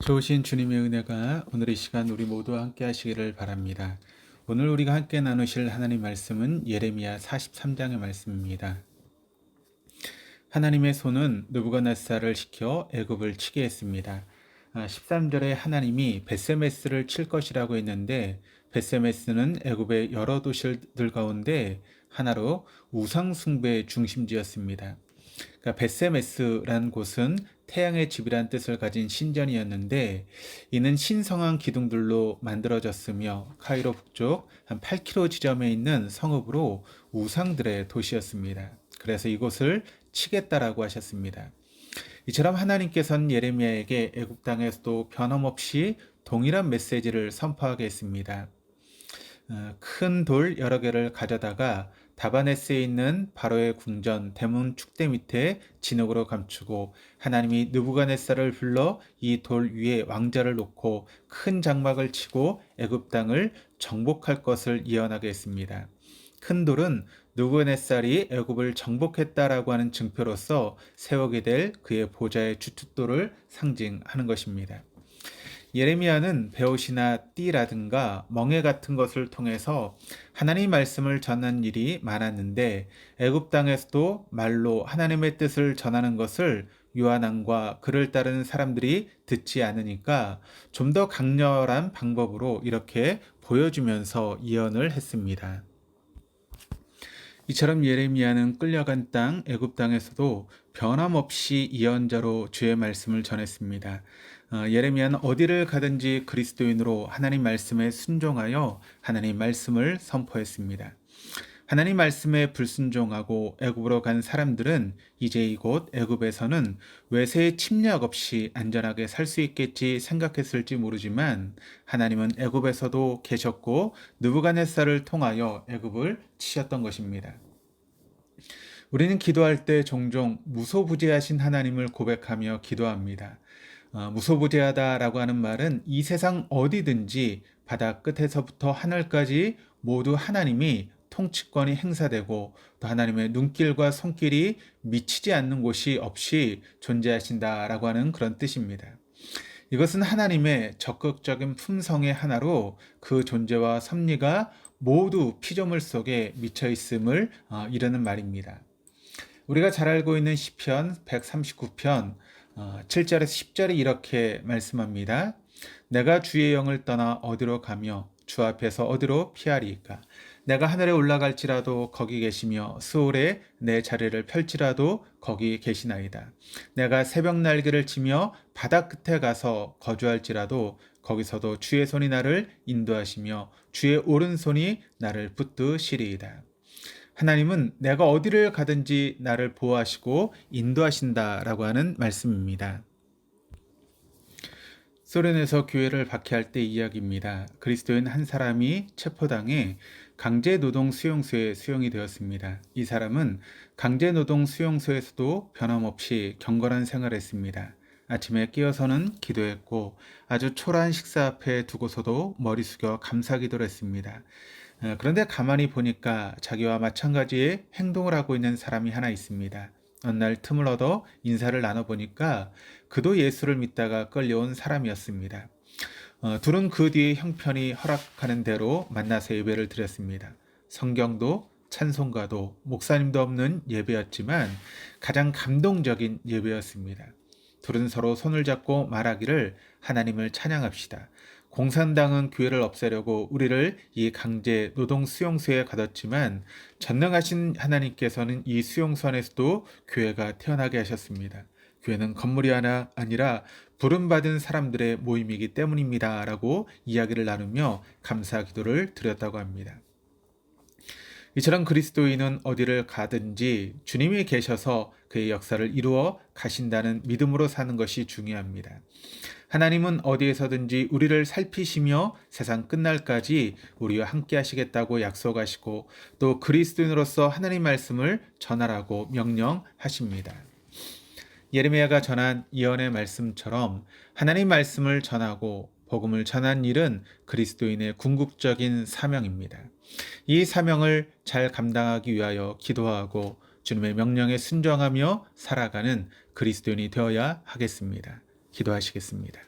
좋으신 주님의 은혜가 오늘 이 시간 우리 모두와 함께 하시기를 바랍니다. 오늘 우리가 함께 나누실 하나님 말씀은 예레미야 43장의 말씀입니다. 하나님의 손은 느부갓네살을 시켜 애굽을 치게 했습니다. 13절에 하나님이 벳세메스를 칠 것이라고 했는데 벳세메스는 애굽의 여러 도시들 가운데 하나로 우상 숭배의 중심지였습니다. 그러니까 벳세메스란 곳은 태양의 집이란 뜻을 가진 신전이었는데 이는 신성한 기둥들로 만들어졌으며 카이로 북쪽 한 8km 지점에 있는 성읍으로 우상들의 도시였습니다. 그래서 이곳을 치겠다라고 하셨습니다. 이처럼 하나님께서는 예레미야에게 애굽 땅에서도 변함없이 동일한 메시지를 선포하게 했습니다. 큰 돌 여러 개를 가져다가 다바네스에 있는 바로의 궁전 대문 축대 밑에 진흙으로 감추고 하나님이 느부갓네살을 불러 이 돌 위에 왕자를 놓고 큰 장막을 치고 애굽 땅을 정복할 것을 예언하게 했습니다. 큰 돌은 느부갓네살이 애굽을 정복했다라고 하는 증표로서 세우게 될 그의 보좌의 주춧돌을 상징하는 것입니다. 예레미야는 벼옷이나 띠라든가 멍에 같은 것을 통해서 하나님의 말씀을 전하는 일이 많았는데 애굽 땅에서도 말로 하나님의 뜻을 전하는 것을 요한왕과 그를 따르는 사람들이 듣지 않으니까 좀 더 강렬한 방법으로 이렇게 보여주면서 예언을 했습니다. 이처럼 예레미야는 끌려간 땅 애굽 땅에서도 변함없이 예언자로 주의 말씀을 전했습니다. 예레미야는 어디를 가든지 그리스도인으로 하나님 말씀에 순종하여 하나님 말씀을 선포했습니다. 하나님 말씀에 불순종하고 애굽으로 간 사람들은 이제 이곳 애굽에서는 외세의 침략 없이 안전하게 살 수 있겠지 생각했을지 모르지만 하나님은 애굽에서도 계셨고 느부갓네살을 통하여 애굽을 치셨던 것입니다. 우리는 기도할 때 종종 무소부재하신 하나님을 고백하며 기도합니다. 무소부재하다라고 하는 말은 이 세상 어디든지 바다 끝에서부터 하늘까지 모두 하나님이 통치권이 행사되고 또 하나님의 눈길과 손길이 미치지 않는 곳이 없이 존재하신다라고 하는 그런 뜻입니다. 이것은 하나님의 적극적인 품성의 하나로 그 존재와 섭리가 모두 피조물 속에 미쳐 있음을 이르는 말입니다. 우리가 잘 알고 있는 시편 139편 7절에서 10절이 이렇게 말씀합니다. 내가 주의 영을 떠나 어디로 가며 주 앞에서 어디로 피하리이까? 내가 하늘에 올라갈지라도 거기 계시며 스올에 내 자리를 펼지라도 거기 계시나이다. 내가 새벽 날개를 치며 바다 끝에 가서 거주할지라도 거기서도 주의 손이 나를 인도하시며 주의 오른손이 나를 붙드시리이다. 하나님은 내가 어디를 가든지 나를 보호하시고 인도하신다라고 하는 말씀입니다. 소련에서 교회를 박해할 때 이야기입니다. 그리스도인 한 사람이 체포당해 강제노동 수용소에 수용이 되었습니다. 이 사람은 강제노동 수용소에서도 변함없이 경건한 생활을 했습니다. 아침에 깨어서는 기도했고 아주 초라한 식사 앞에 두고서도 머리 숙여 감사기도를 했습니다. 그런데 가만히 보니까 자기와 마찬가지의 행동을 하고 있는 사람이 하나 있습니다. 어느 날 틈을 얻어 인사를 나눠보니까 그도 예수를 믿다가 끌려온 사람이었습니다. 둘은 그 뒤에 형편이 허락하는 대로 만나서 예배를 드렸습니다. 성경도 찬송가도 목사님도 없는 예배였지만 가장 감동적인 예배였습니다. 둘은 서로 손을 잡고 말하기를 하나님을 찬양합시다. 공산당은 교회를 없애려고 우리를 이 강제 노동 수용소에 가뒀지만 전능하신 하나님께서는 이 수용소 안에서도 교회가 태어나게 하셨습니다. 교회는 건물이 하나 아니라 부름받은 사람들의 모임이기 때문입니다. 라고 이야기를 나누며 감사 기도를 드렸다고 합니다. 이처럼 그리스도인은 어디를 가든지 주님이 계셔서 그의 역사를 이루어 가신다는 믿음으로 사는 것이 중요합니다. 하나님은 어디에서든지 우리를 살피시며 세상 끝날까지 우리와 함께 하시겠다고 약속하시고 또 그리스도인으로서 하나님 말씀을 전하라고 명령하십니다. 예레미야가 전한 예언의 말씀처럼 하나님 말씀을 전하고 복음을 전한 일은 그리스도인의 궁극적인 사명입니다. 이 사명을 잘 감당하기 위하여 기도하고 주님의 명령에 순종하며 살아가는 그리스도인이 되어야 하겠습니다. 기도하시겠습니다.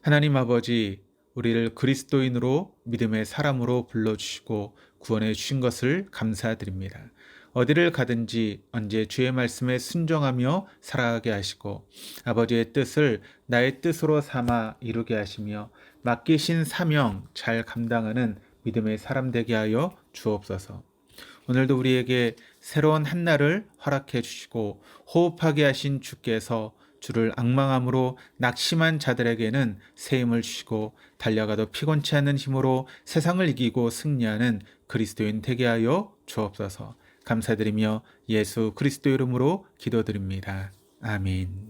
하나님 아버지, 우리를 그리스도인으로 믿음의 사람으로 불러주시고 구원해 주신 것을 감사드립니다. 어디를 가든지 언제 주의 말씀에 순종하며 살아가게 하시고 아버지의 뜻을 나의 뜻으로 삼아 이루게 하시며 맡기신 사명 잘 감당하는 믿음의 사람 되게 하여 주옵소서. 오늘도 우리에게 새로운 한날을 허락해 주시고 호흡하게 하신 주께서 주를 앙망함으로 낙심한 자들에게는 새 힘을 주시고 달려가도 피곤치 않는 힘으로 세상을 이기고 승리하는 그리스도인 되게 하여 주옵소서. 감사드리며 예수 그리스도 이름으로 기도드립니다. 아멘.